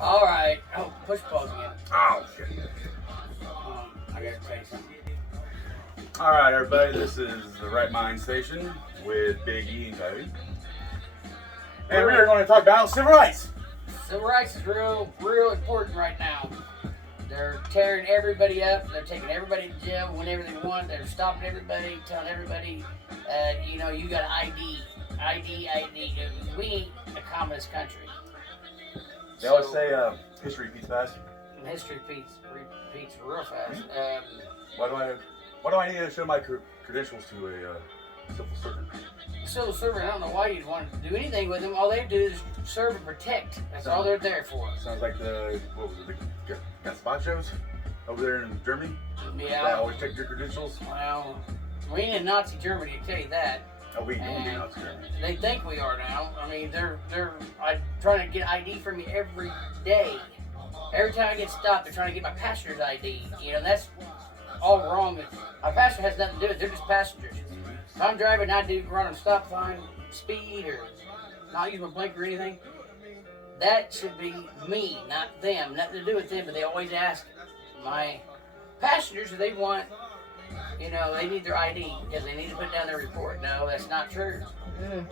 All right. Oh, push pause again. Oh, shit. I gotta tell you something. All right, everybody, this is the Right Mind Station with Big E and Cody. And we are going to talk about civil rights. Civil rights is real important right now. They're tearing everybody up. They're taking everybody to jail whenever they want. They're stopping everybody, telling everybody, you got ID. ID. We ain't a communist country. They always say history repeats fast. History repeats real fast. Why do I need to show my credentials to a civil servant? Civil servant, I don't know why you'd want to do anything with them. All they do is serve and protect. That's all they're there for. Sounds like the gazpachos over there in Germany. Yeah. They always check your credentials. Well, we ain't in Nazi Germany, I tell you that. Oh, we don't be Nazi Germany. They think we are now. I mean, they're trying to get ID from me every day. Every time I get stopped, they're trying to get my passenger's ID. That's all wrong. My passenger has nothing to do with it. They're just passengers. If I'm driving, I do run a stop sign, speed, or not use my blinker or anything. That should be me, not them. Nothing to do with them, but they always ask my passengers if they want, they need their ID because they need to put down their report. No, that's not true. You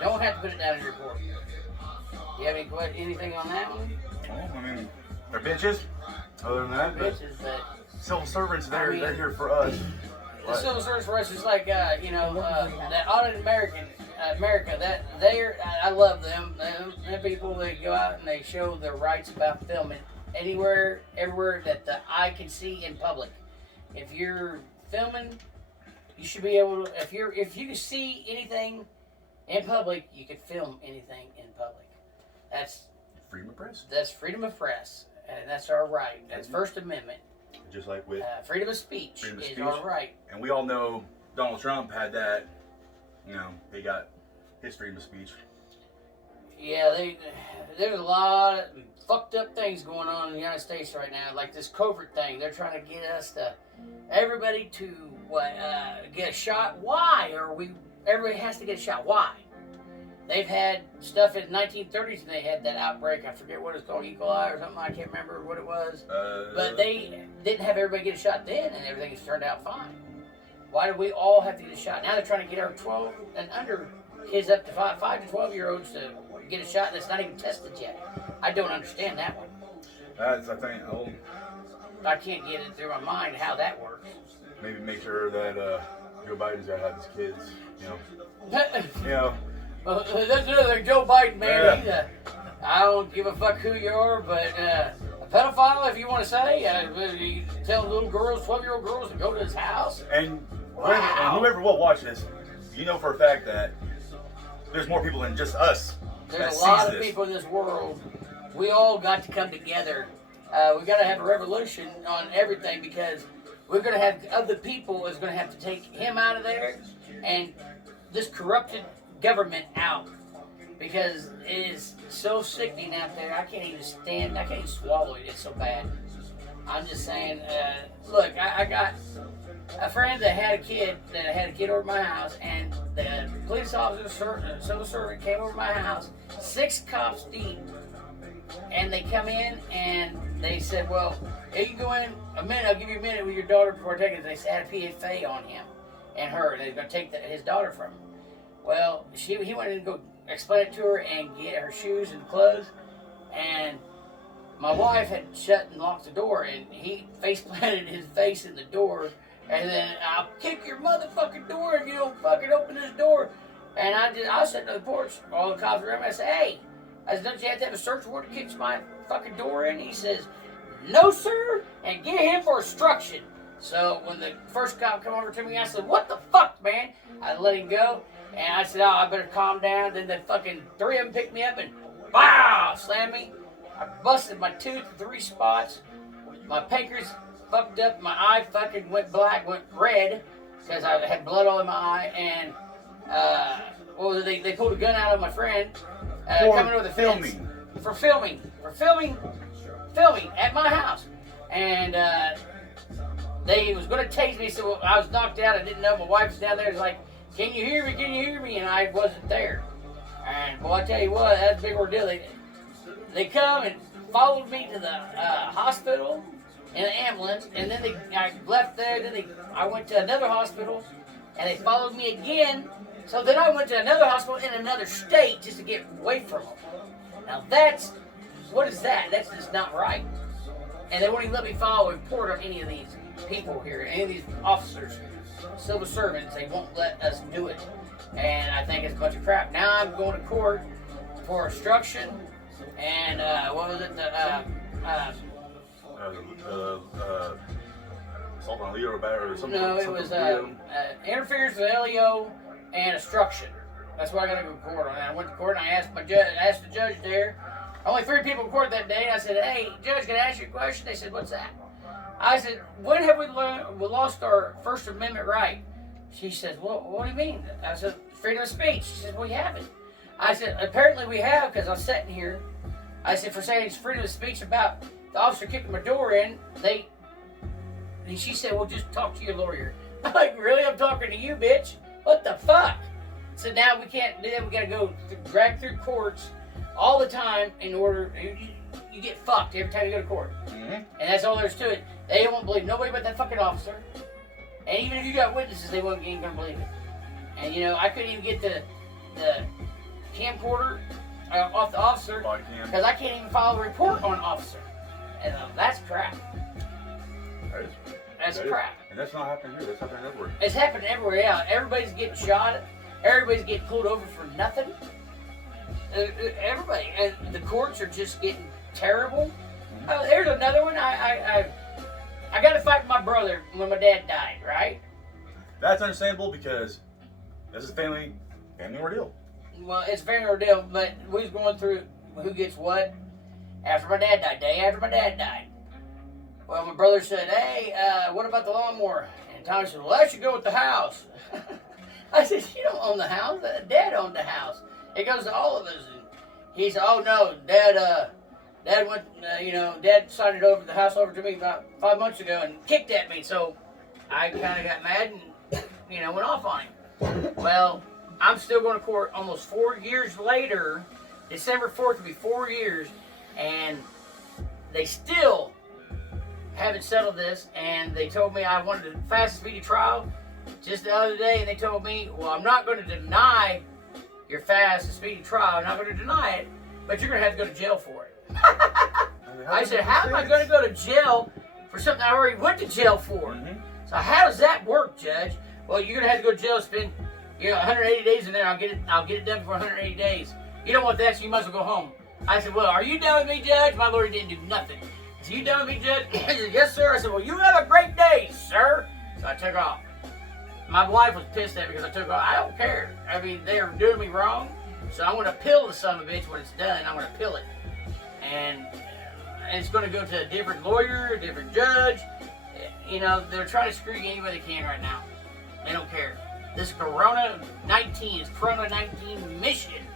don't have to put it down in your report. You have anything on that one? Well, I mean, they're bitches. Other than that, Bitches, but civil servants, they're here for us. the civil service for us is like, that audit America, that I love them. Them people, they go out and they show their rights about filming anywhere, everywhere that the eye can see in public. If you're filming, you should be able to, if you can see anything in public, you can film anything in public. That's Freedom of press. That's freedom of press, and that's our right. That's First Amendment. Just like with freedom of speech is our right. And we all know Donald Trump had that. He got his freedom of speech. Yeah, there's a lot of fucked up things going on in the United States right now, like this COVID thing. They're trying to get everybody to get a shot. Why everybody has to get a shot? Why? They've had stuff in the 1930s and they had that outbreak. I forget what it's called, E. coli or something. I can't remember what it was. But they didn't have everybody get a shot then, and everything's turned out fine. Why do we all have to get a shot? Now they're trying to get our 12 and under kids up to 5 to 12-year-olds to get a shot that's not even tested yet. I don't understand that one. That's, I think, I can't get it through my mind how that works. Maybe make sure that Joe Biden's got to have his kids, That's another thing. Joe Biden, man, Yeah. I don't give a fuck who you are, but a pedophile, if you want to say, he tell little girls, 12-year-old girls to go to his house. And Wow. whoever will watch this, you know for a fact that there's more people than just us. There's a lot of people in this world. We all got to come together. We got to have a revolution on everything because we're going to have other people is going to have to take him out of there and this corrupted government out because it is so sickening out there. I can't even swallow it. It's so bad. I'm just saying, look, I got a friend that had a kid over at my house, and the police officer, civil servant came over to my house, 6 cops deep, and they come in and they said, well, you can go in a minute, I'll give you a minute with your daughter before I take it. They had a PFA on him and her, and they're going to take his daughter from him. Well, he wanted to go explain it to her and get her shoes and clothes, and my wife had shut and locked the door, and he face planted his face in the door, and then I'll kick your motherfucking door if you don't fucking open this door. And I sat on the porch, all the cops around me. I said, hey, don't you have to have a search warrant to kick my fucking door in? He says, no, sir, and get him for obstruction. So when the first cop come over to me, I said, what the fuck, man? I let him go. And I said, I better calm down. Then the fucking 3 of them picked me up and, wow, slammed me. I busted my tooth in 3 spots. My pancreas fucked up. My eye fucking went black, went red, because I had blood all in my eye. And, they pulled a gun out of my friend. Coming over the fence. For filming at my house. And, they was going to tase me, so I was knocked out. I didn't know. My wife was down there. Was like, can you hear me? And I wasn't there. And, boy, I tell you what, that's a big ordeal. They come and followed me to the hospital in an ambulance, and then I left there. Then I went to another hospital, and they followed me again. So then I went to another hospital in another state just to get away from them. Now what is that? That's just not right. And they won't even let me file a report on any of these people here, any of these officers, civil servants. They won't let us do it. And I think it's a bunch of crap. Now I'm going to court for obstruction and what was it? Assault on Leo or battery or something. No, it was interference with LEO and obstruction. That's what I got to go to court on. I went to court and I asked the judge there. Only 3 people in court that day. And I said, "Hey, judge, can I ask you a question?" They said, "What's that?" I said, "When have we lost our First Amendment right?" She says, "Well, what do you mean?" I said, "Freedom of speech." She said, "We haven't." I said, "Apparently we have, because I'm sitting here." I said, "For saying it's freedom of speech about the officer kicking my door in, and she said, "Well, just talk to your lawyer." I'm like, "Really? I'm talking to you, bitch? What the fuck?" So now we can't do that. We got to go drag through courts all the time in order. You get fucked every time you go to court. Mm-hmm. And that's all there is to it. They won't believe nobody but that fucking officer. And even if you got witnesses, they weren't even going to believe it. And I couldn't even get the camcorder off the officer because I can't even file a report on an officer. And that's crap. That's crap. And that's not happening here. That's happening everywhere. It's happening everywhere. Yeah, everybody's getting shot. Everybody's getting pulled over for nothing. Everybody, and the courts are just getting terrible. Mm-hmm. There's another one. I got to fight with my brother when my dad died. Right? That's understandable because this is family ordeal. Well, it's a family ordeal, but we was going through who gets what after my dad died. Day after my dad died. Well, my brother said, "Hey, what about the lawnmower?" And Tommy said, "Well, that should go with the house." I said, "You don't own the house. Dad owned the house. It goes to all of us." And he said, "Oh no, Dad went, Dad signed the house over to me about 5 months ago and kicked at me." So I kind of got mad and, went off on him. Well, I'm still going to court almost 4 years later. December 4th will be 4 years, and they still haven't settled this. And they told me I wanted a fast, speedy trial just the other day, and they told me, "Well, I'm not going to deny your fast and speedy trial. I'm not going to deny it, but you're going to have to go to jail for it." I said, "How am I going to go to jail for something I already went to jail for?" Mm-hmm. So how does that work, Judge? "Well, you're going to have to go to jail, spend 180 days in there. I'll get it done for 180 days. You don't want that, so you must as well go home." I said, "Well, are you done with me, Judge?" My lawyer didn't do nothing. I said, "You done with me, Judge?" He said, "Yes, sir." I said, "Well, you have a great day, sir." So I took off. My wife was pissed at me because I took off. I don't care. I mean, they are doing me wrong, so I'm going to appeal the son of a bitch when it's done. I'm going to appeal it. And it's going to go to a different lawyer, a different judge. They're trying to screw you any way they can right now. They don't care. This Corona-19 is Corona-19 mission.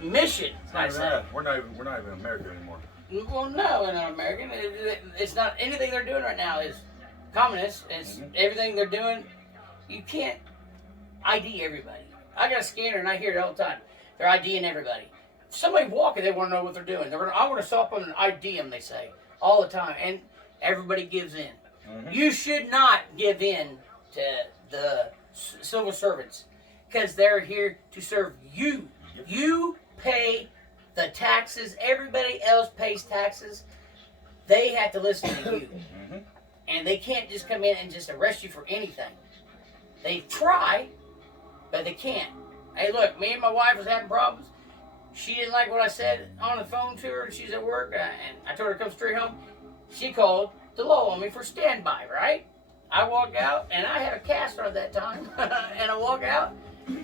Mission, I say. We're not even America anymore. Well, no, we're not American. It's not anything they're doing right now is communist. It's everything they're doing. You can't ID everybody. I got a scanner and I hear it all the time. They're IDing everybody. If somebody walking, they want to know what they're doing. I want to stop them and ID them, they say, all the time. And everybody gives in. Mm-hmm. You should not give in to the civil servants because they're here to serve you. Yep. You pay the taxes. Everybody else pays taxes. They have to listen to you. Mm-hmm. And they can't just come in and just arrest you for anything. They try, but they can't. Hey, look, me and my wife was having problems. She didn't like what I said on the phone to her. She's at work, and I told her to come straight home. She called the law on me for standby, right? I walk out, and I had a caster at that time. And I walk out,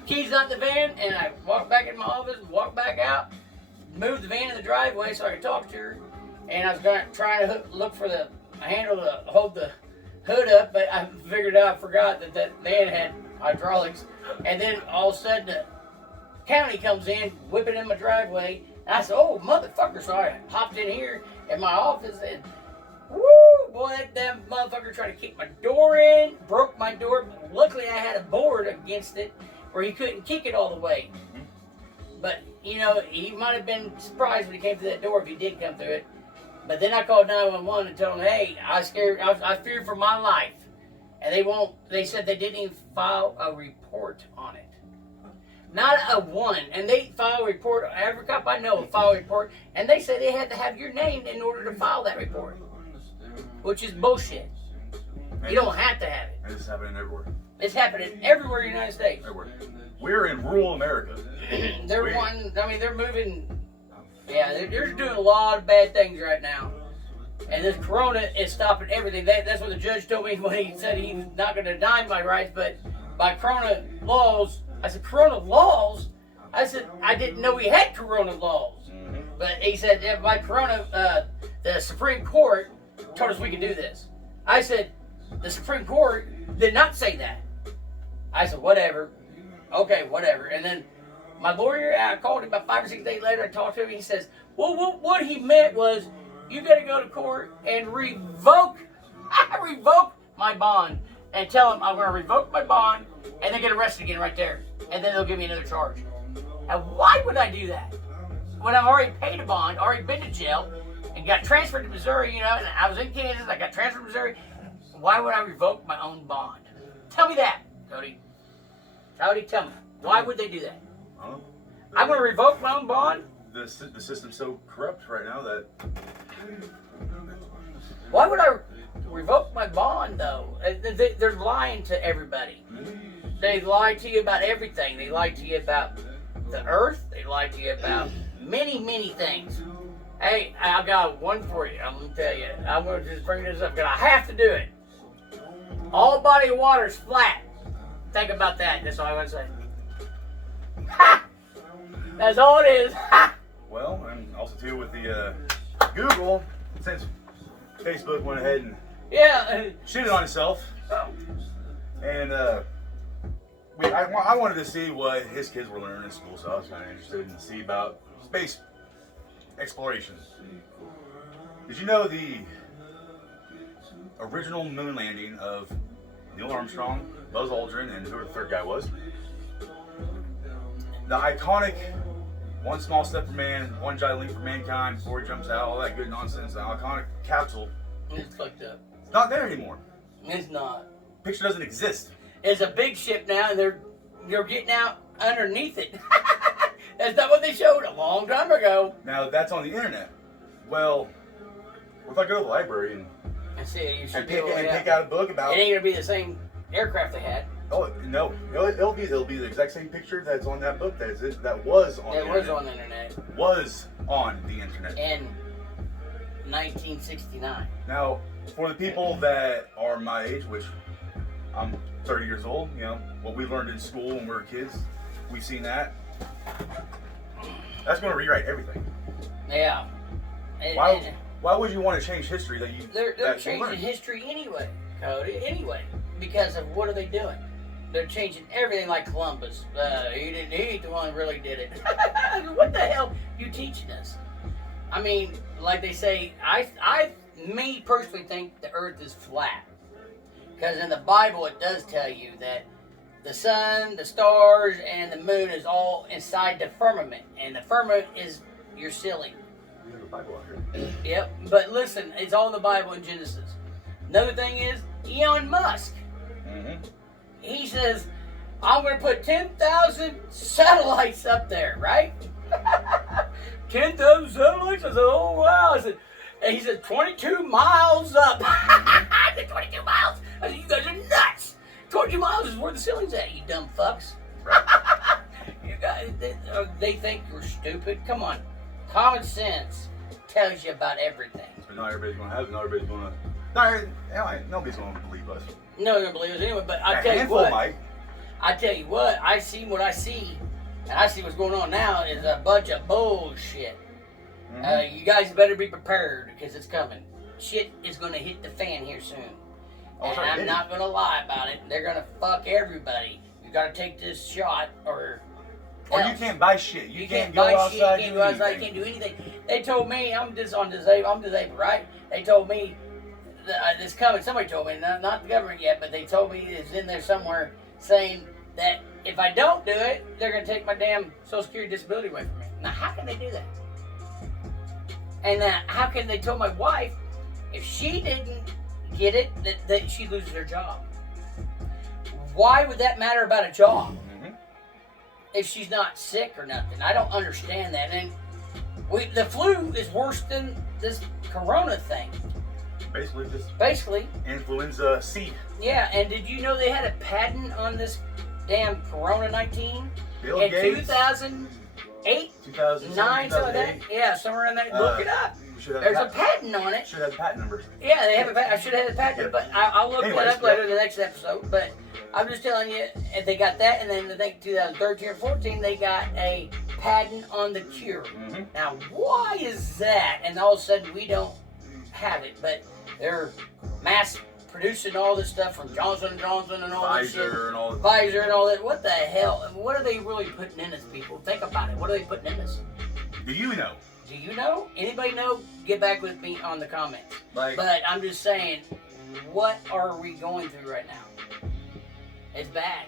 keys not in the van, and I walk back in my office, walk back out, move the van in the driveway so I could talk to her. And I was trying to look for the handle to hold the hood up, but I figured out, I forgot that van had hydraulics. And then all of a sudden, the county comes in, whipping in my driveway. And I said, "Oh, motherfucker." So I hopped in here at my office and woo, boy, that motherfucker tried to kick my door in, broke my door. Luckily, I had a board against it where he couldn't kick it all the way. But, you know, he might have been surprised when he came through that door if he did come through it. But then I called 911 and told them, hey, I fear for my life. And they said they didn't even file a report on it. Not a one. And they file a report, every cop I know will file a report, and they say they had to have your name in order to file that report. Which is bullshit. You don't have to have it. And this is happening everywhere. It's happening everywhere in the United States. Everywhere. We're in rural America. They're moving. Yeah, they're doing a lot of bad things right now. And this corona is stopping everything. That's what the judge told me when he said he's not going to deny my rights, but by corona laws. I said, corona laws? I said, I didn't know we had corona laws. Mm-hmm. But he said, yeah, by corona, the Supreme Court told us we could do this. I said, the Supreme Court did not say that. I said, whatever. Okay, whatever. And then my lawyer, I called him about 5 or 6 days later. I talked to him. He says, well, what he meant was you got to go to court and revoke my bond and tell him I'm going to revoke my bond and then get arrested again right there. And then they'll give me another charge. And why would I do that? When I've already paid a bond, already been to jail, and got transferred to Missouri, you know, and I was in Kansas, I got transferred to Missouri. Why would I revoke my own bond? Tell me that, Cody. Cody, tell me. Why would they do that? I don't know. I'm going to revoke my own bond? The system's so corrupt right now that... Why would I revoke my bond, though? They're lying to everybody. They lie to you about everything. They lie to you about the earth. They lie to you about many, many things. Hey, I got one for you. I'm going to tell you. I'm going to just bring this up because I have to do it. All body of water is flat. Think about that. That's all I want to say. Ha! That's all it is. Ha! Well, and also too with the Google, since Facebook went ahead and shitted on itself, and I wanted to see what his kids were learning in school, so I was kind of interested to see about space exploration. Did you know the original moon landing of Neil Armstrong, Buzz Aldrin, and whoever the third guy was? The iconic one small step for man, one giant leap for mankind before he jumps out, all that good nonsense, the iconic capsule. It's fucked up. It's not there anymore. It's not. Picture doesn't exist. It's a big ship now, and they're getting out underneath it. That's not what they showed a long time ago. Now that's on the internet. Well, what if I go to the library and pick out a book about? It ain't gonna be the same aircraft they had. Oh no, it'll be the exact same picture that's on that book that was on. It was on the internet. Was on the internet. In 1969. Now, for the people that are my age, which I'm 30 years old, you know, what we learned in school when we were kids, we've seen that. That's going to rewrite everything. Yeah. Why would you want to change history that you? They're changing history anyway, Cody. Anyway, because of what are they doing? They're changing everything like Columbus. He ain't the one who really did it. What the hell you teaching us? I mean, like they say, me personally think the earth is flat. Because in the Bible it does tell you that the sun, the stars, and the moon is all inside the firmament. And the firmament is your ceiling. We have the Bible out here. Yep, but listen, it's all in the Bible in Genesis. Another thing is, Elon Musk. Mm-hmm. He says, I'm going to put 10,000 satellites up there, right? 10,000 satellites? I said, oh, wow. I said, and he said, 22 miles up. I said, 22 miles? I said, you guys are nuts. 22 miles is where the ceiling's at, you dumb fucks. You guys, they think you're stupid. Come on. Common sense tells you about everything. But not everybody's going to have it. Not everybody's going to... Nobody's going to believe us. No, you're going to believe us anyway, but I tell you what. Mike. I tell you what, I see what I see, and I see what's going on now is a bunch of bullshit. Mm-hmm. You guys better be prepared because it's coming. Shit is going to hit the fan here soon. And I'm not going to lie about it. They're going to fuck everybody. You got to take this shot or you can't buy shit. You can't go buy outside. Shit, you can't do anything. They told me, I'm disabled, right? They told me this coming. Somebody told me, not the government yet, but they told me it's in there somewhere saying that if I don't do it, they're going to take my damn Social Security disability away from me. Now, how can they do that? And how can they tell my wife if she didn't get it that she loses her job? Why would that matter about a job? Mm-hmm. If she's not sick or nothing? I don't understand that. And the flu is worse than this corona thing. Basically influenza C. Yeah, and did you know they had a patent on this damn Corona 19 Bill in Gates, 2008, 2009, something like that? Yeah, somewhere in there. Look it up. There's a patent on it. Should have a patent number. Yeah, they have a patent. I should have had a patent, but I'll look that up later in the next episode. But I'm just telling you, if they got that, and then I think 2013 or 14, they got a patent on the cure. Mm-hmm. Now, why is that? And all of a sudden, we don't have it, but they're mass producing all this stuff from Johnson & Johnson and all this shit. Pfizer and all that. Pfizer and all that. What the hell? What are they really putting in us, people? Think about it. What are they putting in us? Do you know? Do you know? Anybody know? Get back with me on the comments. Like, but I'm just saying, what are we going through right now? It's bad.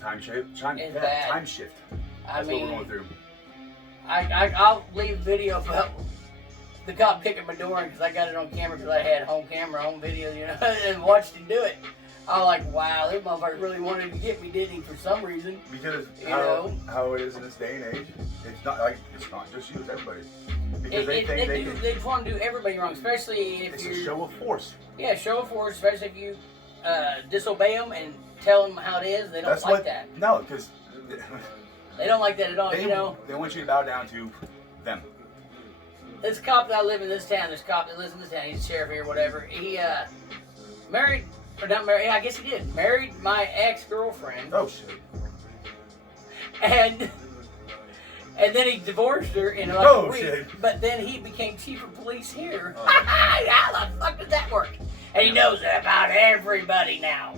Time shift. It's bad. Time shift. That's what we're going through. I'll leave a video about the cop kicking my door because I got it on camera because I had home video, you know, and watched him do it. I was like, wow, this motherfucker really wanted to get me, didn't he, for some reason? Because how it is in this day and age, it's not just you, it's everybody. Because they want to do everybody wrong, especially if it's a show of force. Yeah, show of force, especially if you disobey them and tell them how it is. They don't like that. No, because they don't like that at all. You know, they want you to bow down to them. This cop that I live in this town, this cop that lives in this town, he's a sheriff here, whatever. He married, or not married, I guess he did, married my ex-girlfriend. Oh, shit. And then he divorced her in like a week. Shit. But then he became chief of police here. Oh. How the fuck did that work? And he knows about everybody now.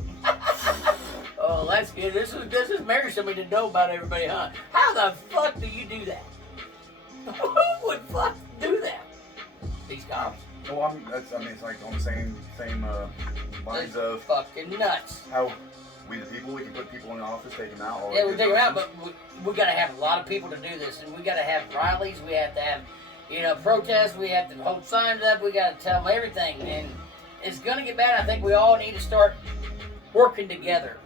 Oh, that's good. This is marry somebody to know about everybody, huh? How the fuck do you do that? Who would fuck do that? These cops. Well, it's like on the same lines of fucking nuts. How we the people, we can put people in the office, take them out. Yeah, we take them out, but we got to have a lot of people to do this, and we got to have rallies. We have to have, protests. We have to hold signs up. We got to tell them everything, and it's gonna get bad. I think we all need to start working together.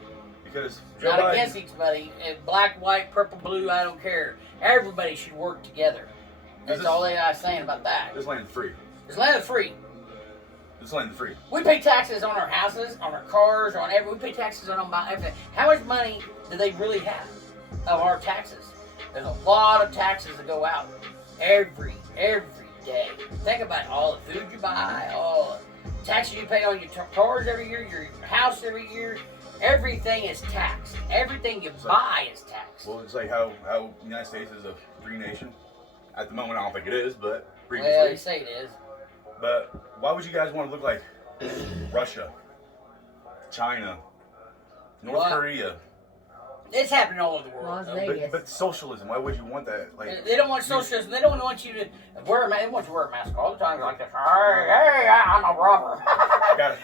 Because not against each other. Black, white, purple, blue, I don't care. Everybody should work together. That's all they are saying about that. This land is free. This land is free. This land is free. We pay taxes on our houses, on our cars, on everything. We pay taxes on everything. How much money do they really have of our taxes? There's a lot of taxes that go out every day. Think about all the food you buy, all the taxes you pay on your cars every year, your house every year. Everything is taxed. Everything you buy is taxed. Well, it's like how the United States is a free nation. At the moment, I don't think it is, but previously. Well, they say it is. But why would you guys want to look like Russia, China, North Korea? It's happening all over the world. But socialism, why would you want that? Like, they don't want socialism. They don't want you to wear a mask. They want you to wear a mask all the time. Like this. Hey, I'm a robber.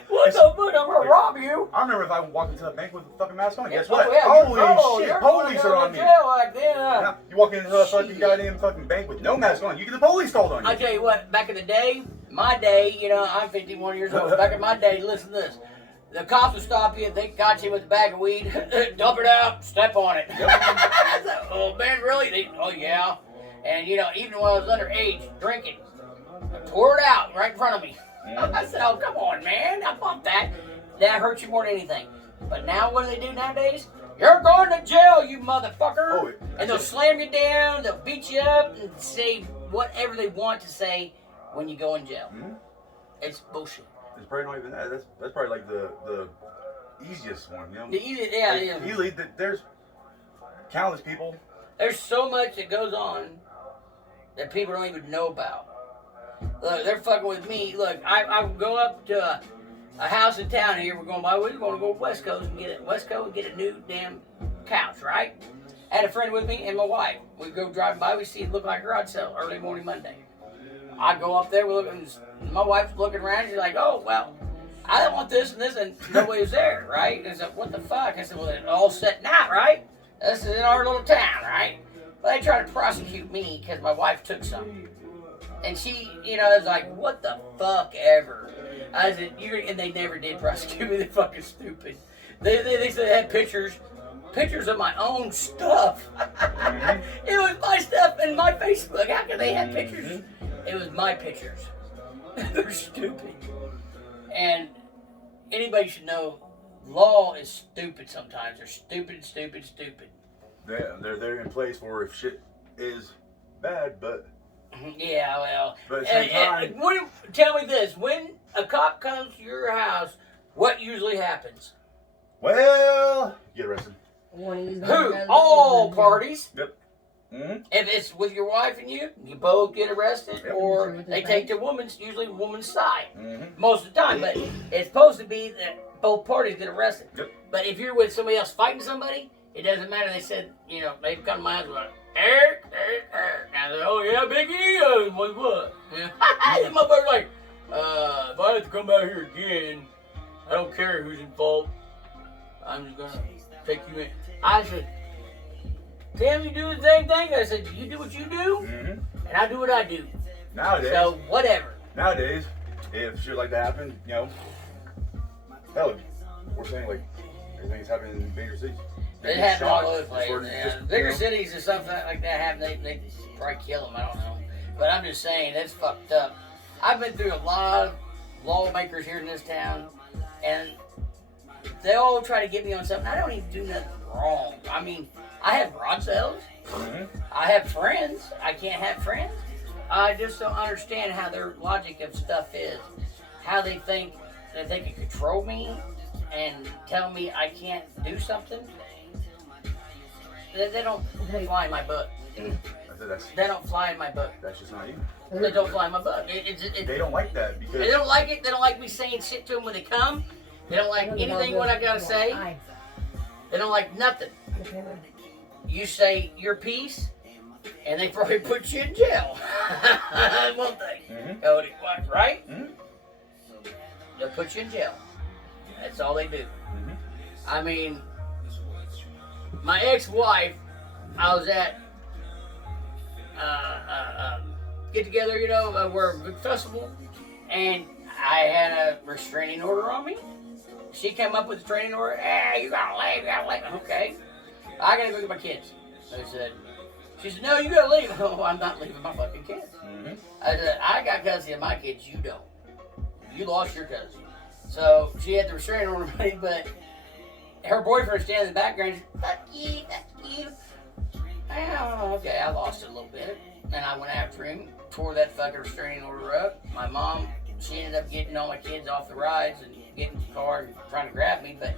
What the fuck? I'm gonna rob you. I remember if I walked into a bank with a fucking mask on. Guess what? Yeah, holy shit! Police are on me. Like that, yeah, you walk into a fucking goddamn fucking bank with no mask on. You get the police called on you. I tell you what. Back in the day, my day. I'm 51 years old. Back in my day, listen to this. The cops will stop you if they got you with a bag of weed, dump it out, step on it. Yep. I said, oh man, really? Oh yeah. And even when I was underage, drinking, I poured it out right in front of me. Mm-hmm. I said, oh come on, man, I bought that. That hurts you more than anything. But now what do they do nowadays? You're going to jail, you motherfucker. Oh, and they'll slam you down, they'll beat you up, and say whatever they want to say when you go in jail. Mm-hmm. It's bullshit. It's probably not even that. That's probably like the easiest one, The easiest, yeah. Usually, there's countless people. There's so much that goes on that people don't even know about. Look, they're fucking with me. Look, I go up to a house in town here. We're going to go to West Coast and get a new damn couch, right? I had a friend with me and my wife. We go driving by. We see it look like a garage sale early morning Monday. I go up there, my wife's looking around, she's like, oh, well, I don't want this, and nobody was there, right? And I said, what the fuck? I said, well, it's all set now, right? This is in our little town, right? Well, they tried to prosecute me because my wife took some. And she, was like, what the fuck ever. I said, and they never did prosecute me. They're fucking stupid. They said they had pictures of my own stuff. It was my stuff and my Facebook. How can they have pictures? It was my pictures. They're stupid. And anybody should know, law is stupid sometimes. They're stupid. Yeah, they're in place for if shit is bad, but... Yeah, well... But at the same time... Tell me this. When a cop comes to your house, what usually happens? Well... Get arrested. Who? All parties. Yep. Mm-hmm. If it's with your wife and you both get arrested, or they take the usually the woman's side, most of the time. But it's supposed to be that both parties get arrested. Yep. But if you're with somebody else fighting somebody, it doesn't matter. They said, they come to my house like, Eric. And I said, oh yeah, Biggie, what? Yeah. And my brother's like, if I have to come out here again, I don't care who's in fault. I'm just gonna take you in. I said, Tim, you do the same thing? I said, you do what you do, and I do what I do. Nowadays. So, whatever. Nowadays, if shit like that happened, hell, we're saying like, everything's happening in bigger cities. It happens all over the place. Bigger cities or something like that happen, they probably kill them, I don't know. But I'm just saying, that's fucked up. I've been through a lot of lawmakers here in this town, and they all try to get me on something. I don't even do nothing wrong. I mean, I have broad cells. I have friends. I can't have friends. I just don't understand how their logic of stuff is. How they think that they can control me and tell me I can't do something. They don't fly in my book. They don't fly in my book. That's just not you. They don't fly in my book. They don't like that because... They don't like it. They don't like me saying shit to them when they come. They don't like anything what I gotta say. They don't like nothing. You say your piece, and they probably put you in jail. Won't they? Cody, right? They'll put you in jail. That's all they do. I mean, my ex-wife, I was at get together, we're a big festival, and I had a restraining order on me. She came up with a restraining order. You gotta leave. Okay. I gotta go get my kids. She said, no, you gotta leave. Oh, I'm not leaving my fucking kids. I said, I got custody of my kids, you don't. You lost your custody. So she had the restraining order on me, but her boyfriend standing in the background, fuck you. Oh, okay, I lost it a little bit. And I went after him, tore that fucking restraining order up. My mom, she ended up getting all my kids off the rides and getting in the car and trying to grab me, but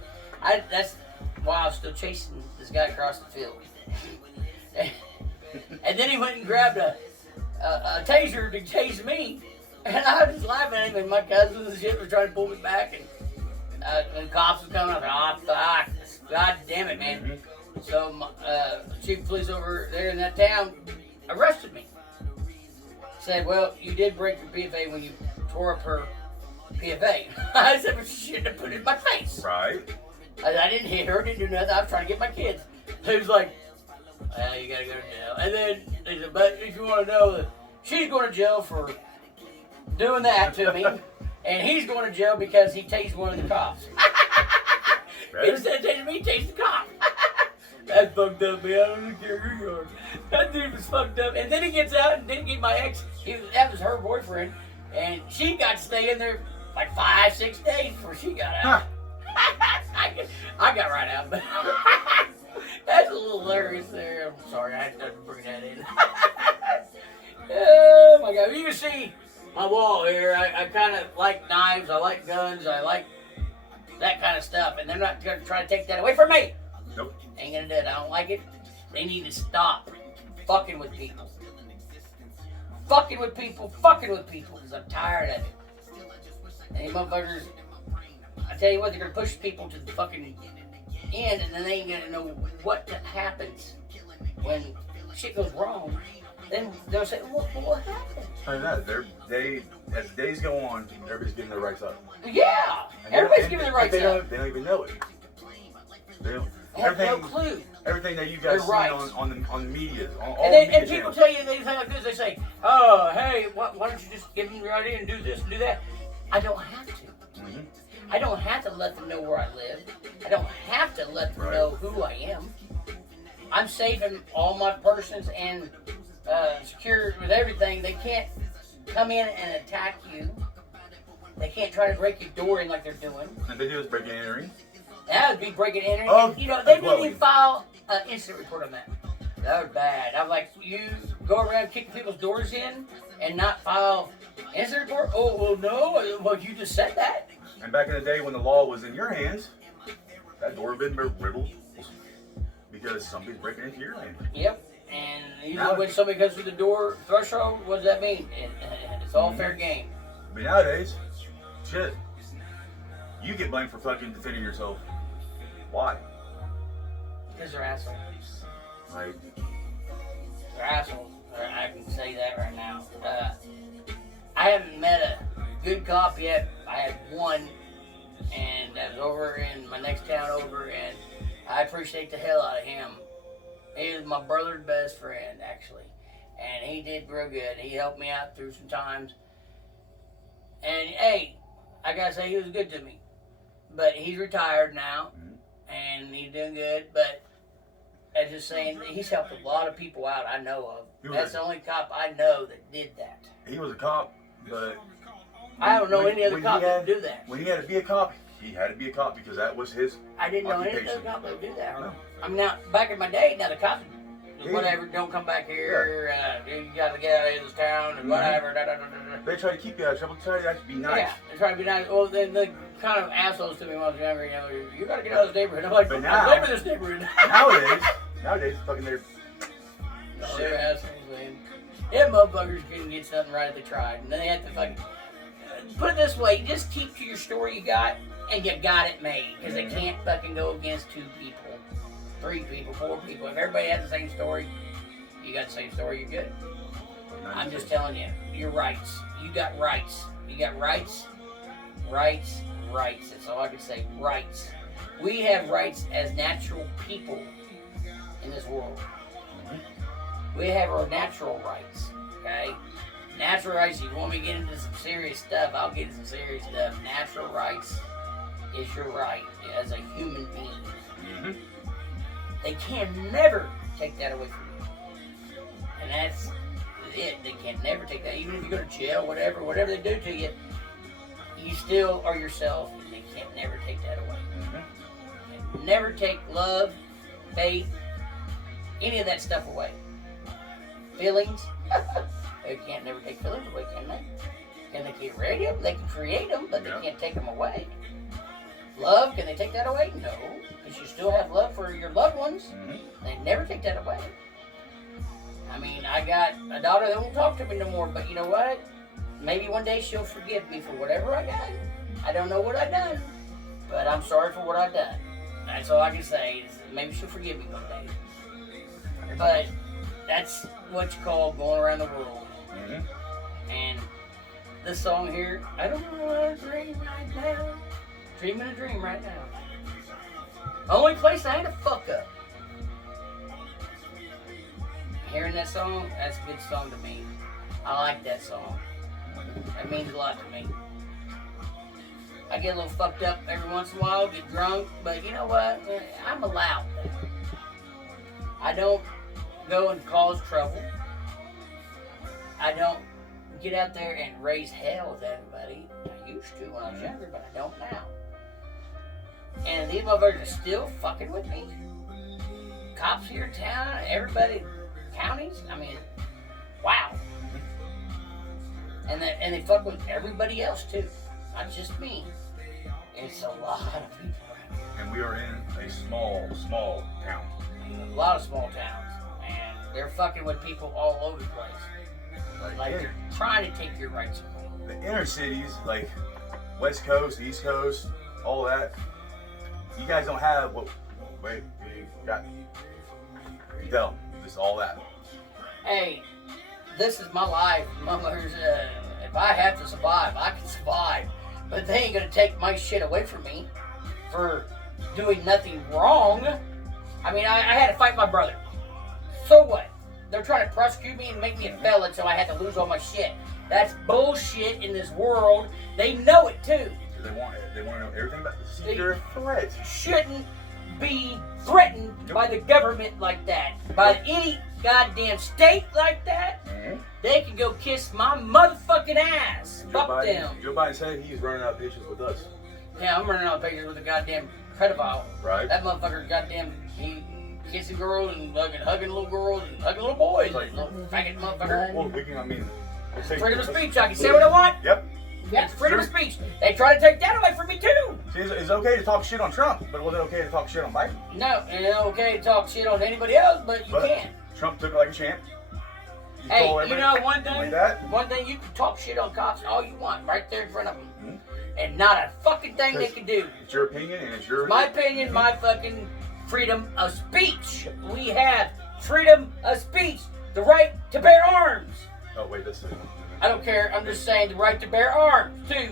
that's why I was still chasing this guy across the field. And then he went and grabbed a taser to chase me, and I was just laughing at him, and my cousins and shit were trying to pull me back, and cops were coming. I was like, oh, fuck, god damn it, man. So chief of police over there in that town arrested me. Said, well, you did break your PFA when you tore up her PFA. I said, but she shouldn't have put it in my face. Right. I didn't hit her, didn't do nothing. I was trying to get my kids. He was like, well, you gotta go to jail. And then he said, but if you want to know that she's going to jail for doing that to me, and he's going to jail because he tased one of the cops. Right? Instead of tasing me, he tased the cop. That's fucked up, man. I don't care who you are. That dude was fucked up. And then he gets out and didn't get my ex. That was her boyfriend. And she got to stay in there like 5-6 days before she got out. I got right out, but that's a little hilarious there. I'm sorry, I had to bring that in. Oh my God. You can see my wall here. I kind of like knives. I like guns. I like that kind of stuff. And they're not going to try to take that away from me. Nope. Ain't gonna do it. I don't like it. They need to stop fucking with people. Fucking with people, because I'm tired of it. And these motherfuckers, I tell you what, they're gonna push people to the fucking end, and then they ain't gonna know what happens when shit goes wrong. Then they'll say, what happened? I know, as days go on, everybody's getting their rights up. Yeah, everybody's giving their rights up. They don't even know it. They have no clue. Everything that you guys see on media, and people tell you anything like this. They say, "Oh, hey, why don't you just give them your idea and do this and do that?" I don't have to. Mm-hmm. I don't have to let them know where I live. I don't have to let them know who I am. I'm safe in all my persons and secure with everything. They can't come in and attack you. They can't try to break your door in like they're doing. And they do is breaking and entering. That would be breaking and entering. And, you know, they didn't even file an incident report on that. That was bad. I'm like, you go around kicking people's doors in and not file incident report? Oh, well, no. Well, you just said that. And back in the day when the law was in your hands, that door would have been riddled because somebody's breaking into your lane. Yep. And usually when somebody comes through the door threshold, what does that mean? It's all fair game. But nowadays, shit, you get blamed for fucking defending yourself. Why? Because they're assholes. Like, they're assholes. I can say that right now. I haven't met a good cop yet. I had one, and that was over in my next town over, and I appreciate the hell out of him. He was my brother's best friend, actually, and he did real good. He helped me out through some times, and hey, I gotta say he was good to me. But he's retired now, and he's doing good. But I'm just saying, he's helped a lot of people out I know of. That's the only cop I know that did that. He was a cop, but I don't know any other cop that would do that. When he had to be a cop, he had to be a cop because that was his I didn't know any other cop that would do that. No. I mean, now, back in my day, now the cops, whatever, don't come back here, you gotta get out of this town, and whatever, They try to keep you out of trouble, try to actually be nice. Yeah, they try to be nice. Well, then the kind of assholes to me when I was younger, you know, you gotta get out of this neighborhood. I'm like, but now, I live in this neighborhood. nowadays, fucking they're assholes, man. Them motherfuckers couldn't get something right if they tried. And then they had to fucking, put it this way, just keep to your story you got, and you got it made. Because they can't fucking go against 2 people, 3 people, 4 people. If everybody has the same story, you got the same story, you're good. I'm just telling you, your rights. You got rights. You got rights, rights, rights. That's all I can say, rights. We have rights as natural people in this world. We have our natural rights, okay? Natural rights, you want me to get into some serious stuff, I'll get into some serious stuff. Natural rights is your right as a human being. They can never take that away from you. And that's it. They can never take that. Even if you go to jail, whatever they do to you, you still are yourself, and they can't never take that away. They can never take love, faith, any of that stuff away. Feelings, they can't never take feelings away, can they? Can they create them? They can create them, but they can't take them away. Love, can they take that away? No, because you still have love for your loved ones. They never take that away. I mean, I got a daughter that won't talk to me no more, but you know what? Maybe one day she'll forgive me for whatever I done. I don't know what I done, but I'm sorry for what I done. That's all I can say. Is maybe she'll forgive me one day. But that's what you call going around the world. And this song here, I don't know what I dream right now. Dreaming a dream right now. Only place I ain't a fuck up. Hearing that song, that's a good song to me. I like that song. That means a lot to me. I get a little fucked up every once in a while, get drunk, but you know what? I'm allowed that. I don't go and cause trouble. I don't get out there and raise hell with everybody. I used to when I was younger, but I don't now. And these motherfuckers are still fucking with me. Cops here in town, everybody, counties, I mean, wow. And they fuck with everybody else too, not just me. It's a lot of people around here. And we are in a small town. A lot of small towns. And they're fucking with people all over the place. Like they're trying to take your rights away. The inner cities, like West Coast, East Coast, all that, you guys don't have what we got. You tell, just all that. Hey, this is my life, motherfuckers. If I have to survive, I can survive. But they ain't gonna take my shit away from me for doing nothing wrong. I mean, I had to fight my brother. So what? They're trying to prosecute me and make me a felon, so I had to lose all my shit. That's bullshit in this world. They know it too. They want it. They want to know everything about the secret threat. Shouldn't be threatened by the government like that. By any goddamn state like that. Mm-hmm. They can go kiss my motherfucking ass. Fuck them. Joe Biden said he's running out of patience with us. Yeah, I'm running out of patience with a goddamn pedophile. Right. That motherfucker goddamn, he kissing girls and hugging little girls and hugging little boys. Like, little faggot motherfucker. Well, we can, I mean... Freedom of speech. I can say what I want. Yep. It's freedom of speech. They try to take that away from me too. See, it's okay to talk shit on Trump, but was it okay to talk shit on Biden? No, it's okay to talk shit on anybody else, but you can't. Trump took it like a champ. Hey, you know one thing? Like that? One thing, you can talk shit on cops all you want, right there in front of them. Mm-hmm. And not a fucking thing they can do. It's your opinion and it's your... My opinion, my fucking freedom of speech. We have freedom of speech. The right to bear arms. Oh, wait, that's it. I don't care. I'm just saying the right to bear arms, too.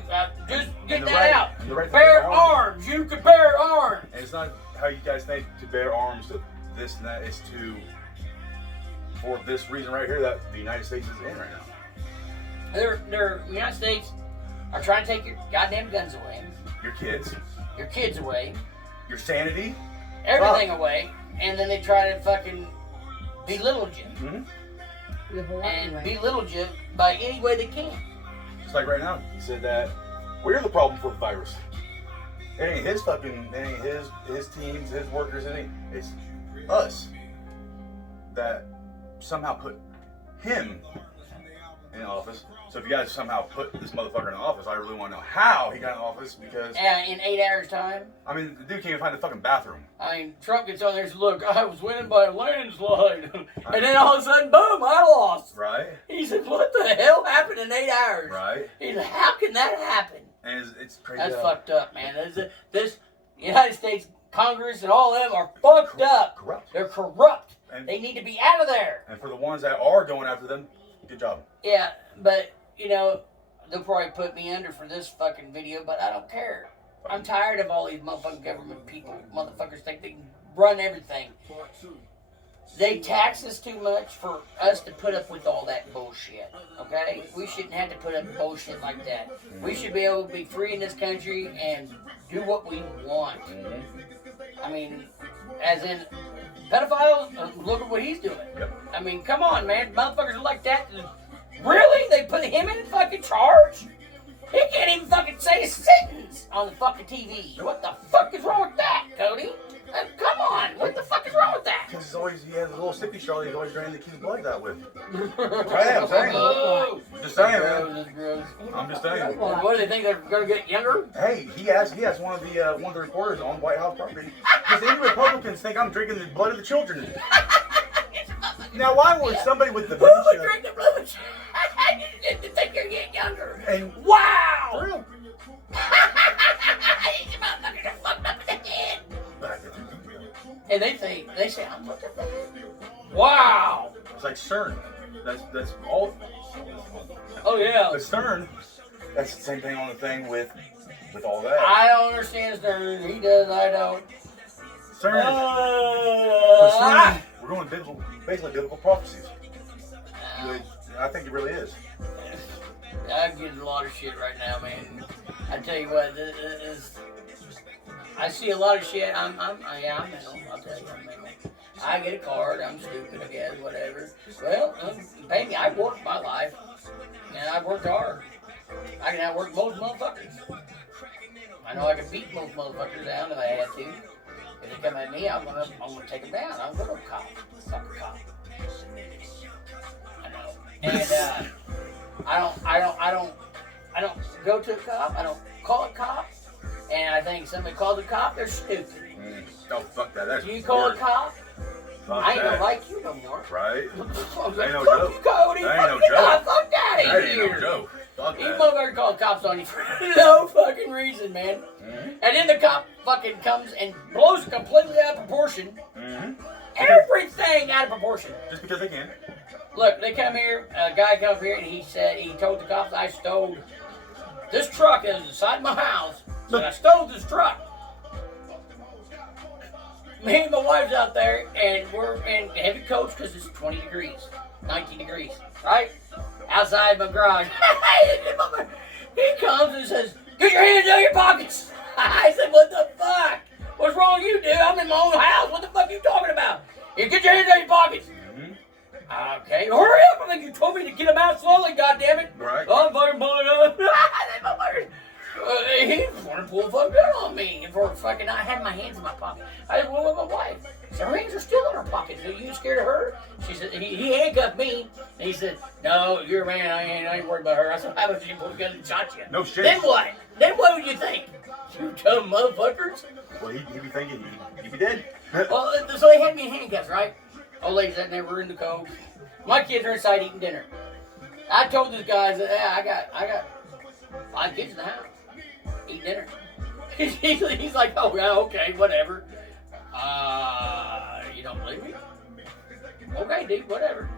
Just get that out. Right bear arms. You can bear arms. And it's not how you guys think to bear arms to this and that. It's to... For this reason right here that the United States is in right now. The United States are trying to take your goddamn guns away. Your kids. Your kids away. Your sanity. Everything away. And then they try to fucking belittle you. Mm-hmm. And belittle you by any way they can. Just like right now, he said that we're the problem for the virus. It ain't his teams, his workers, it's us that somehow put him in office. So if you guys somehow put this motherfucker in office, I really want to know how he got in office because... in 8 hours time? I mean, the dude can't even find the fucking bathroom. I mean, Trump gets on there and says, look, I was winning by a landslide. And then all of a sudden, boom, I lost. Right. He said, what the hell happened in 8 hours? Right. He said, how can that happen? And it's crazy. That's fucked up, man. This United States Congress and all of them are fucked up. Corrupt. They're corrupt. And they need to be out of there. And for the ones that are going after them, good job. Yeah, but, you know, they'll probably put me under for this fucking video, but I don't care. I'm tired of all these motherfucking government people. Motherfuckers think they can run everything. They tax us too much for us to put up with all that bullshit, okay? We shouldn't have to put up bullshit like that. We should be able to be free in this country and do what we want. I mean, as in, pedophiles, look at what he's doing. Yep. I mean, come on, man. Motherfuckers are like that. Really? They put him in fucking charge? He can't even fucking say a sentence on the fucking TV. What the fuck is wrong with that, Cody? Come on, what the fuck is wrong with that? Because he has a little sippy straw he's always draining the kid's blood out with. I'm saying. Just saying, man. Gross. I'm just saying. What do they think, they're gonna get younger? Hey, he has one of the reporters on White House property. Because any Republicans think I'm drinking the blood of the children. Now, why would somebody with dementia... Who would drink the blood of the children? You think you're getting younger? And wow! For real. These motherfuckers are fucked up in the head. And they say, I'm fucked up in the head. Wow! It's like CERN. That's all. Oh, yeah. The CERN, that's the same thing on the thing with all that. I don't understand CERN. He does, I don't. CERN. CERN. We're going to basically biblical prophecies. I think it really is. I'm getting a lot of shit right now, man. I tell you what, I see a lot of shit. I'm mental. I'll tell you, I'm mental. I get a card. I'm stupid, I guess, whatever. Well, pay me. I worked my life, and I worked hard. I can outwork most motherfuckers. I know I can beat most motherfuckers down if I had to. If they come at me, I'm gonna take them down. I'm gonna cop. Fuck a cop. I know. And I don't go to a cop. I don't call a cop. And I think somebody called a cop, they're stupid. Oh, fuck that. That's you call a cop, fuck I ain't that. gonna like you no more. Right? I'm like, Ain't no fuck joke. you, Cody. That Fuck ain't you, no joke. fuck that That ain't here. no joke. Fuck You that. motherfucker call cops on you for no fucking reason, man. Mm-hmm. And then the cop fucking comes and blows it completely out of proportion. Mm-hmm. Everything out of proportion. Just because they can. Look, they come here, a guy come here and he told the cops I stole this truck that was inside my house. So I stole this truck. me and my wife's out there, and we're in heavy coats because it's 20 degrees, 19 degrees, right? Outside my garage. He comes and says, "Get your hands out of your pockets." I said, "What the fuck? What's wrong with you, dude? I'm in my own house. What the fuck are you talking about? You get your hands out of your pockets." Okay, hurry up! I think you told me to get them out slowly, goddammit. Right. Oh, I'm fucking pulling up. He wanted to pull the fuck gun on me. And for fucking, I had my hands in my pocket. I just went with my wife. So her hands are still in her pockets. Are you scared of her? She said, he handcuffed me. And he said, "No, you're a man. I ain't worried about her." I said, "How about you pull the gun and shot you?" No shit. Then what? Then what would you think? You dumb motherfuckers. Well, he'd be thinking he'd be dead. Well, so they had me in handcuffs, right? Old ladies that never in the cold. My kids are inside eating dinner. I told these guys that I got 5 kids in the house eating dinner. He's like, "Oh yeah, okay, whatever." You don't believe me? Okay, dude, whatever.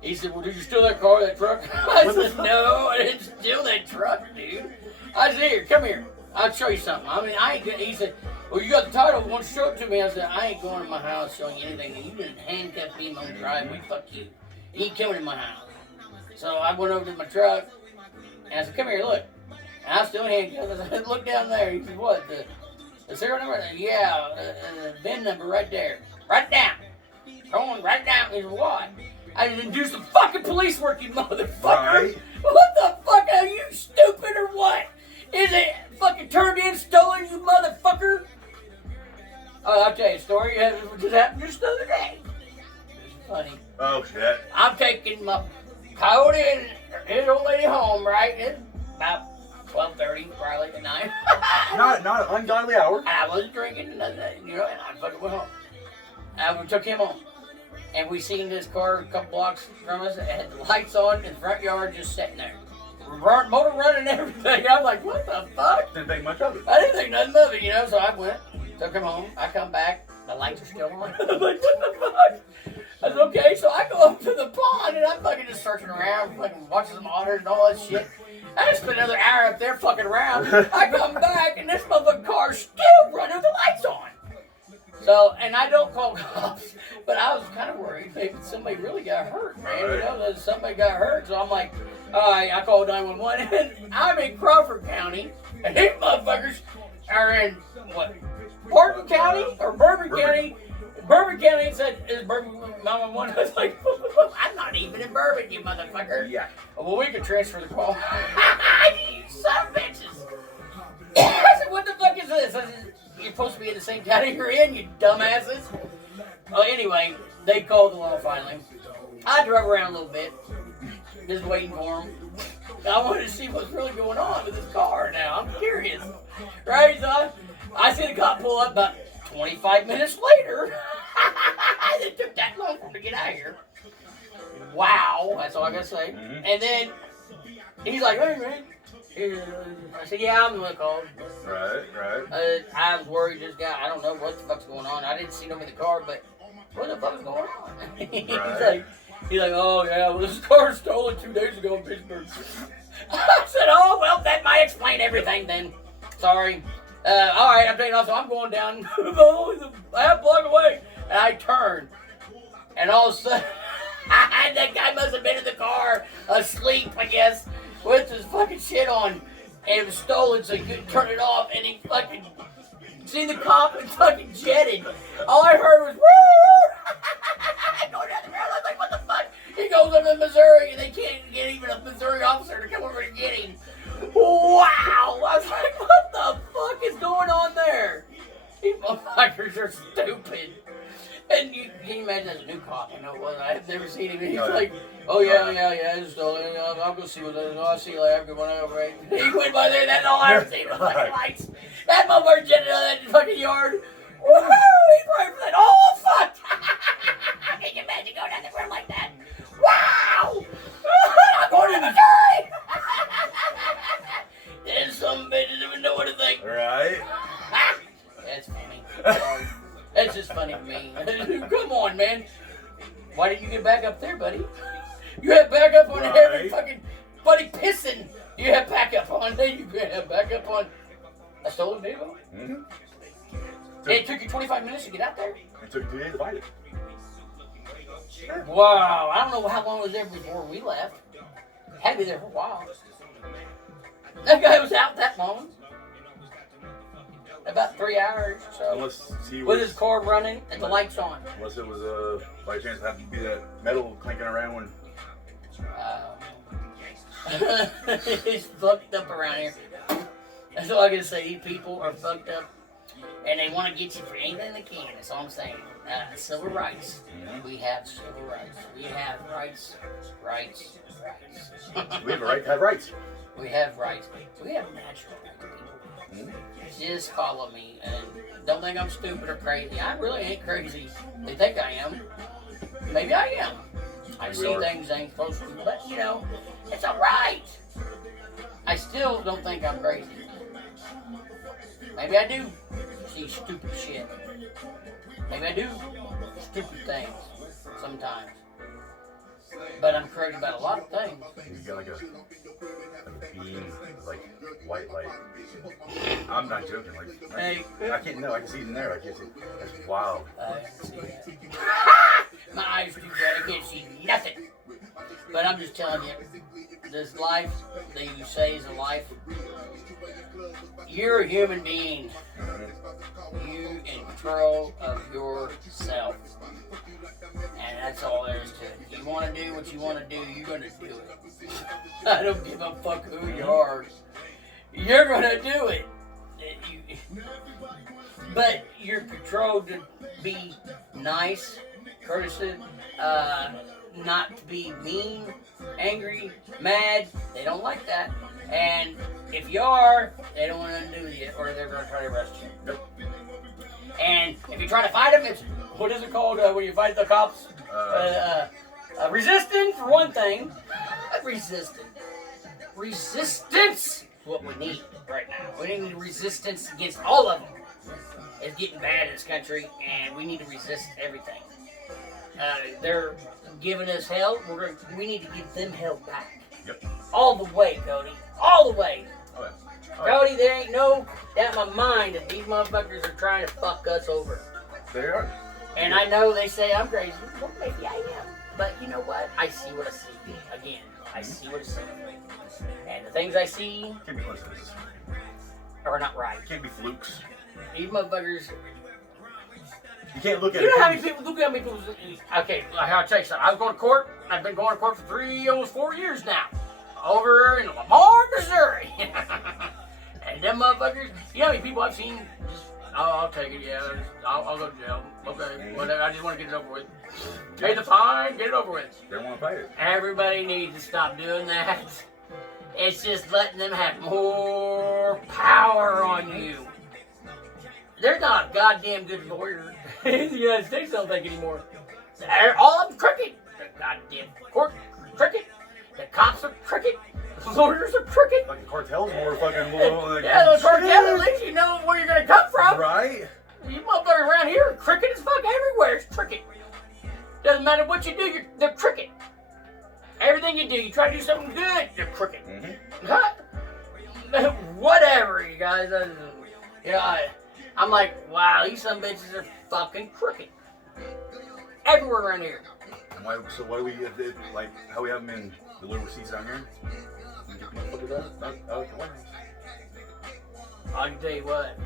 He said, "Well, did you steal that car, that truck?" I said, "No, I didn't steal that truck, dude." I said, "Here, come here. I'll show you something." I mean, I ain't good. He said, "Well, you got the title. Why don't you show it to me?" I said, "I ain't going to my house showing you anything. You didn't handcuff me in my own driveway. Fuck you. You ain't coming in my house." So I went over to my truck, and I said, "Come here, look." And I was still handcuffed. I said, "Look down there." He said, "What? The serial number?" I said, "Yeah, the VIN number right there. Write it down. Come on, write it down." He said, "What?" I didn't do some fucking police work, you motherfucker. Right. What the fuck? Are you stupid or what? Is it fucking turned in, stolen, you motherfucker? Oh, I'll tell you a story. It just happened just the other day. It's funny. Oh shit. I'm taking my Coyote and his old lady home, right? It's about 12:30, probably at night. Not an ungodly hour. I wasn't drinking nothing, you know, and I fucking went home. And we took him home. And we seen this car a couple blocks from us. It had the lights on in the front yard just sitting there. Motor running and everything. I was like, "What the fuck?" Didn't think much of it. I didn't think nothing of it, you know, so I went, took him home. I come back, the lights are still on. I'm like, "What the fuck?" I said, "Okay," so I go up to the pond and I'm fucking just searching around, fucking watching some otters and all that shit. I just spent another hour up there fucking around. I come back and this motherfucking car's still running with the lights on. So, and I don't call cops, but I was kind of worried maybe somebody really got hurt, man. You know, that somebody got hurt. So I'm like, all right, I called 911. And I'm in Crawford County, and these motherfuckers are in, what, Barton County or Bourbon County? Bourbon County said, "Is Bourbon 911?" I was like, "I'm not even in Bourbon, you motherfucker." Yeah. "Well, we can transfer the call." You son of bitches. I said, "What the fuck is this?" I said, "You're supposed to be in the same county you're in, you dumbasses." Well, anyway, they called the law finally. I drove around a little bit, just waiting for them. I wanted to see what's really going on with this car now. I'm curious. Right? So I see the cop pull up about 25 minutes later. It took that long for him to get out of here. Wow, that's all I gotta say. Mm-hmm. And then he's like, "Hey, man." I said, "Yeah, I'm the one called." Right. I was worried this guy, I don't know what the fuck's going on. I didn't see him in the car, but what the fuck is going on? He's like, "Oh yeah, well this car was stolen 2 days ago in Pittsburgh." I said, "Oh well, that might explain everything then. Sorry. All right, I'm taking off, so I'm going down a half block away." And I turn, and all of a sudden, that guy must have been in the car, asleep, I guess, with his fucking shit on. And it was stolen, so he couldn't turn it off, and he fucking seen the cop and fucking jetted. All I heard was, "Woo!" Going down the road, I was like, "What the fuck?" He goes up to Missouri, and they can't get even a Missouri officer to come over and get him. Wow! I was like, what the fuck is going on there? These motherfuckers are stupid. And can you imagine that's a new cop? You know what? I've never seen him. He's like, "Oh yeah, it's stolen. I'll go see what it is. I'll see you later. Have a good one." Right? He went by there. That's all I ever seen was fucking lights. That motherfucker jetted out of that fucking yard. Woo! He's right for that. Oh fuck! Can you imagine going down the road like that? Wow! I'm going to Missouri. And some bitches don't even know what to think. Right. That's funny. That's just funny to me. Come on, man. Why didn't you get back up there, buddy? You had backup on every fucking buddy pissing. You had backup on. You had backup on a stolen vehicle. Mm-hmm. It took you 25 minutes to get out there? It took 2 days to find it. Wow, I don't know how long it was there before we left. Had to be there for a while. That guy was out that long. About 3 hours, so. Unless he was, with his car running and the lights on. Unless it was, by chance, it happened to be that metal clinking around when. He's fucked up around here. That's all I can say. These people are fucked up. And they want to get you for anything they can. That's all I'm saying. Civil rights. We have civil rights. We have rights. We have a right to have rights. We have rights. We have natural rights, people. Just follow me. And don't think I'm stupid or crazy. I really ain't crazy. They think I am. Maybe I am. I see things I ain't supposed to. But, you know, it's alright. I still don't think I'm crazy. Maybe I do see stupid shit. Maybe I do stupid things sometimes. But I'm crazy about a lot of things. You got like a beam, like white light. I'm not joking. Like, Hey. I can't know. I can see it in there. I can't see. That's wild. I can see that. My eyes are too bright. I can't see nothing. But I'm just telling you, this life that you say is a life, you're a human being. You in control of yourself. And that's all there is to it. You want to do what you want to do, you're going to do it. I don't give a fuck who you are. You're going to do it. But you're controlled to be nice, courteous, not to be mean, angry, mad. They don't like that. And if you are, they don't want to undo you, or they're going to try to arrest you. And if you try to fight them, it's, what is it called when you fight the cops? Resistance, for one thing. Resistance is what we need right now. We need resistance against all of them. It's getting bad in this country, and we need to resist everything. They're giving us hell. We need to give them hell back. Yep. All the way, Cody. All the way. Oh, yeah. Cody, there ain't no doubt in my mind that these motherfuckers are trying to fuck us over. They are. And I know they say I'm crazy. Well, maybe I am. But you know what? I see what I see. Again, I see what I see. And the things I see Can't be coincidences. are not right. Can't be flukes. These motherfuckers. You can't look at You it. know how many people? Look at how many people. Okay, I'll tell you something. I was going to court. I've been going to court for almost 4 years now. Over in Lamar, Missouri. And them motherfuckers. You know how many people I've seen? Just, I'll take it. Yeah, I'll go to jail. Okay, whatever. I just want to get it over with. Pay the fine, get it over with. They don't want to pay it. Everybody needs to stop doing that. It's just letting them have more power on you. They're not a goddamn good lawyer in the United States, I don't think anymore. They're all of them crooked. The goddamn court crooked. The cops are crooked. The lawyers are crooked. Like the cartel's more fucking little. Like, yeah, the cartel, at least you know where you're gonna come from. Right? You motherfuckers around here are crooked as fuck everywhere. It's crooked. Doesn't matter what you do, they're crooked. Everything you do, you try to do something good, they're crooked. Huh? Whatever, you guys. I'm like, wow, these some bitches are fucking crooked. Everywhere around here. Why do we, like, how we have them in the little seats down here? I can tell you what,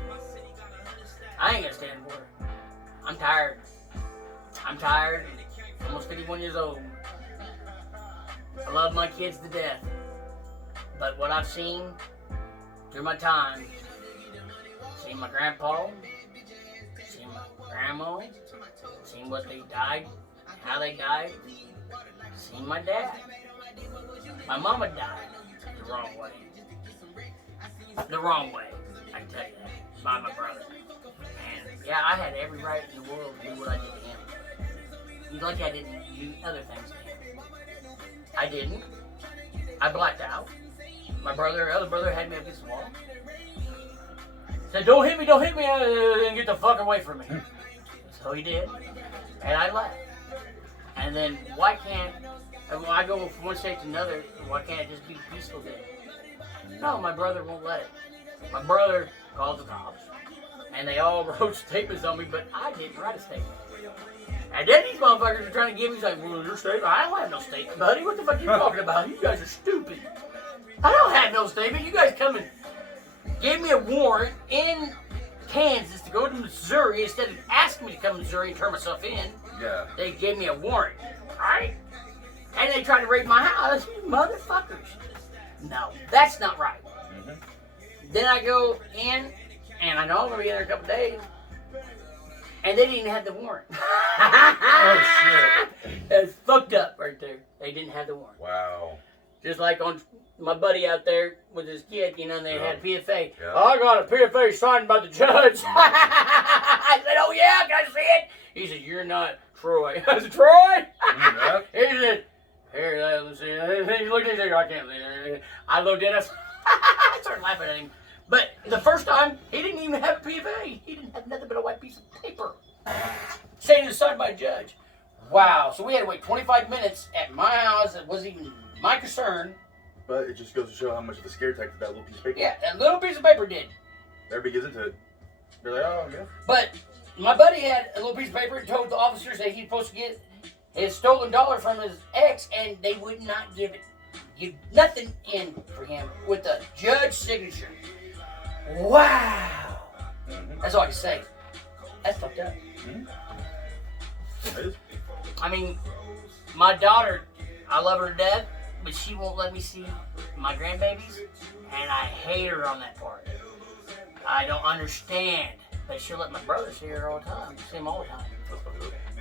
I ain't gonna stand for it. I'm tired. Almost 51 years old. I love my kids to death. But what I've seen through my time, seen my grandpa, seen my grandma, seen what they died, how they died, seen my dad. My mama died the wrong way. The wrong way, I can tell you that, by my brother. And yeah, I had every right in the world to do what I did to him. Like I didn't do other things to him. I didn't. I blacked out. My other brother had me up against the wall. Said, don't hit me, and get the fuck away from me. So he did. And I left. And then why can't, when I go from one state to another, why can't it just be peaceful then? No, my brother won't let it. My brother called the cops. And they all wrote statements on me, but I didn't write a statement. And then these motherfuckers are trying to give me, like, well, your statement? I don't have no statement, buddy. What the fuck are you talking about? You guys are stupid. I don't have no statement. You guys come and gave me a warrant in Kansas to go to Missouri instead of asking me to come to Missouri and turn myself in. Yeah. They gave me a warrant, right? And they tried to raid my house. You motherfuckers. No, that's not right. Mm-hmm. Then I go in, and I know I'm going to be in there a couple days, and they didn't even have the warrant. Oh, shit. That's fucked up right there. They didn't have the warrant. Wow. Just like on my buddy out there with his kid, you know, and they had a PFA. Yeah. Oh, I got a PFA signed by the judge. I said, oh, yeah, can I see it? He said, you're not Troy. I said, Troy? He said, here, let me see. He looked at me and said, I can't see it. I looked at us. I started laughing at him. But the first time, he didn't even have a PFA. He didn't have nothing but a white piece of paper. Saying it was signed by a judge. Wow. So we had to wait 25 minutes at my house. It wasn't even my concern. But it just goes to show how much of a scare tactic that little piece of paper. Yeah, that little piece of paper did. Everybody gets into it. They're like, oh, yeah. But my buddy had a little piece of paper and told the officers that he's supposed to get his stolen dollar from his ex, and they would not give nothing in for him with the judge's signature. Wow. Mm-hmm. That's all I can say. That's fucked up. Mm-hmm. It is. I mean, my daughter, I love her to death, but she won't let me see my grandbabies, and I hate her on that part. I don't understand, but she'll let my brother see her all the time. See him all the time.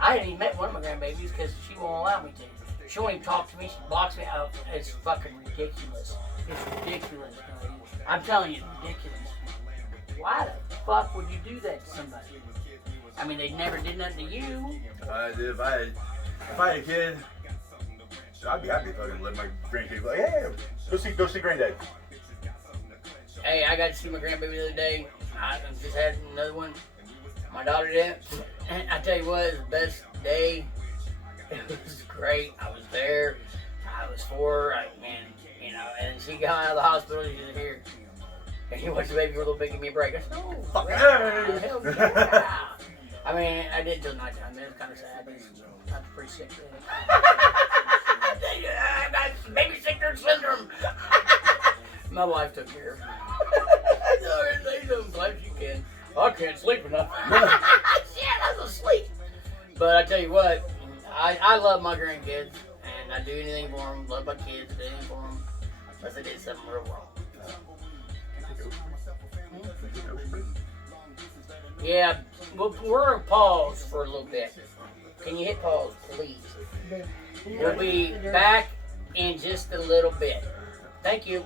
I haven't even met one of my grandbabies because she won't allow me to. She won't even talk to me. She blocks me out. It's fucking ridiculous. It's ridiculous. I'm telling you, it's ridiculous. Why the fuck would you do that to somebody? I mean, they never did nothing to you. If I had a kid, I'd be fucking let my grandkid go, hey, go see granddad. Hey, I got to see my grandbaby the other day. I just had another one. My daughter did. And I tell you what, it was the best day. It was great. I was there. I was for her. And she got out of the hospital. She was here. And you watch the baby for a little bit, give me a break. I said, oh, fuck yeah. Hell yeah. I mean, I did till nighttime. It was kind of sad. I was pretty sick. I got baby sickness syndrome. My wife took care of her. I told her, say something glad you can. I can't sleep enough. Shit, I was asleep. But I tell you what, I love my grandkids, and I do anything for them. Love my kids, do anything for them. Unless they did something real wrong. Yeah, we're going to pause for a little bit. Can you hit pause, please? We'll be back in just a little bit. Thank you.